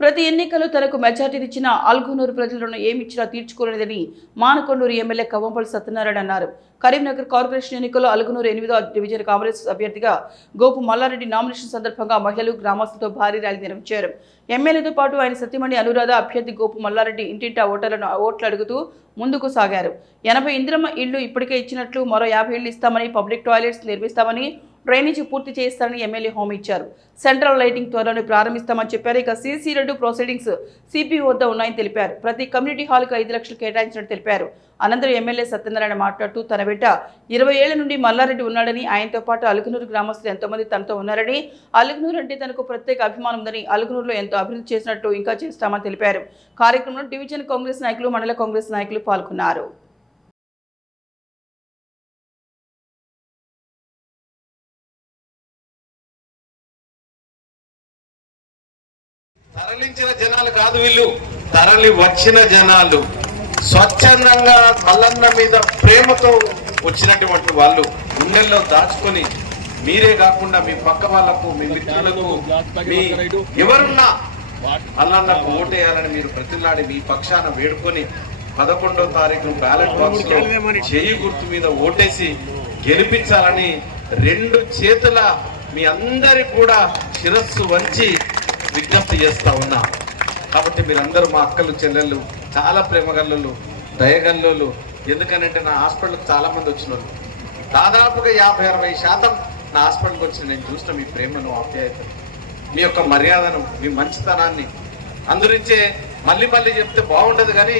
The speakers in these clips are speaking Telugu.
ప్రతి ఎన్నికల్లో తనకు మెజార్టీనిచ్చిన అల్గునూరు ప్రజలను ఏమిచ్చినా తీర్చుకోలేదని మానకొండూరు ఎమ్మెల్యే కవ్వంపల్లి సత్యనారాయణ అన్నారు. కరీంనగర్ కార్పొరేషన్ ఎన్నికల్లో అలుగునూరు ఎనిమిదో డివిజన్ కాంగ్రెస్ అభ్యర్థిగా గోపు మల్లారెడ్డి నామినేషన్ సందర్భంగా మహిళలు గ్రామస్తులతో భారీ ర్యాలీ నిర్వహించారు. ఎమ్మెల్యేతో పాటు ఆయన సతీమణి అనురాధ అభ్యర్థి గోపు మల్లారెడ్డి ఇంటింటా ఓటర్లను ఓట్లు అడుగుతూ ముందుకు సాగారు. ఎనభై ఇంద్రమ్మ ఇళ్ళు ఇప్పటికే ఇచ్చినట్లు మరో యాభై ఇళ్ళు ఇస్తామని పబ్లిక్ టాయిలెట్స్ నిర్మిస్తామని డ్రైనేజీ పూర్తి చేస్తారని ఎమ్మెల్యే హామీ ఇచ్చారు. సెంట్రల్ లైటింగ్ త్వరలో ప్రారంభిస్తామని చెప్పారు. ఇక సీసీ రెండు ప్రొసీడింగ్స్ సిపి వద్ద ఉన్నాయని తెలిపారు. ప్రతి కమ్యూనిటీ హాల్కు ఐదు లక్షలు కేటాయించినట్టు తెలిపారు. అనంతరం ఎమ్మెల్యే సత్యనారాయణ మాట్లాడుతూ తన బిడ్డ ఇరవై ఏళ్ళ నుండి మల్లారెడ్డి ఉన్నాడని ఆయనతో పాటు అలుగునూరు గ్రామస్తులు ఎంతోమంది తనతో ఉన్నారని అలుగునూరు అంటే తనకు ప్రత్యేక అభిమానం ఉందని అలుగునూరులో ఎంతో అభివృద్ధి చేసినట్టు ఇంకా చేస్తామని తెలిపారు. కార్యక్రమంలో డివిజన్ కాంగ్రెస్ నాయకులు మండల కాంగ్రెస్ నాయకులు పాల్గొన్నారు. తరలించిన జనాలు కాదు వీళ్ళు. తరలి వచ్చిన జనాలు. స్వచ్ఛందంగా మల్లన్న మీద ప్రేమతో వచ్చినటువంటి వాళ్ళు గుండెల్లో దాచుకొని మీరే కాకుండా మీ పక్క వాళ్ళకు మీ మిత్రులకు మీ ఎవరున్నా మల్లన్నకు ఓటేయాలని మీరు ప్రతిలాడి మీ పక్షాన వేడుకొని పదకొండో తారీఖు బ్యాలెట్ బాక్స్లో చేయి గుర్తు మీద ఓటేసి గెలిపించాలని రెండు చేతుల మీ అందరి కూడా శిరస్సు వంచి విజ్ఞప్తి చేస్తూ ఉన్నా. కాబట్టి మీరందరూ మా అక్కలు చెల్లెళ్ళు చాలా ప్రేమగల్లు దయగల్లు ఎందుకనంటే నా హాస్పిటల్కి చాలా మంది వచ్చిన వాళ్ళు దాదాపుగా యాభై అరవై శాతం నా హాస్పిటల్కి వచ్చిన నేను చూసిన మీ ప్రేమను ఆప్యాయతను మీ యొక్క మర్యాదను మీ మంచితనాన్ని. అందురించే మళ్ళీ మళ్ళీ చెప్తే బాగుండదు కానీ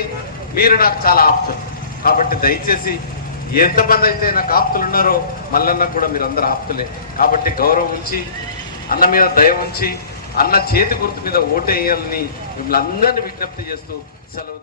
మీరు నాకు చాలా ఆప్తులు. కాబట్టి దయచేసి ఎంతమంది అయితే నాకు ఆప్తులు ఉన్నారో మల్లన్న కూడా మీరు అందరు ఆప్తులే. కాబట్టి గౌరవం ఉంచి అన్న మీద దయ ఉంచి అన్న చేతి గుర్తు మీద ఓటేయాలని మిమ్మల్ని అందరినీ విజ్ఞప్తి చేస్తూ సెలవు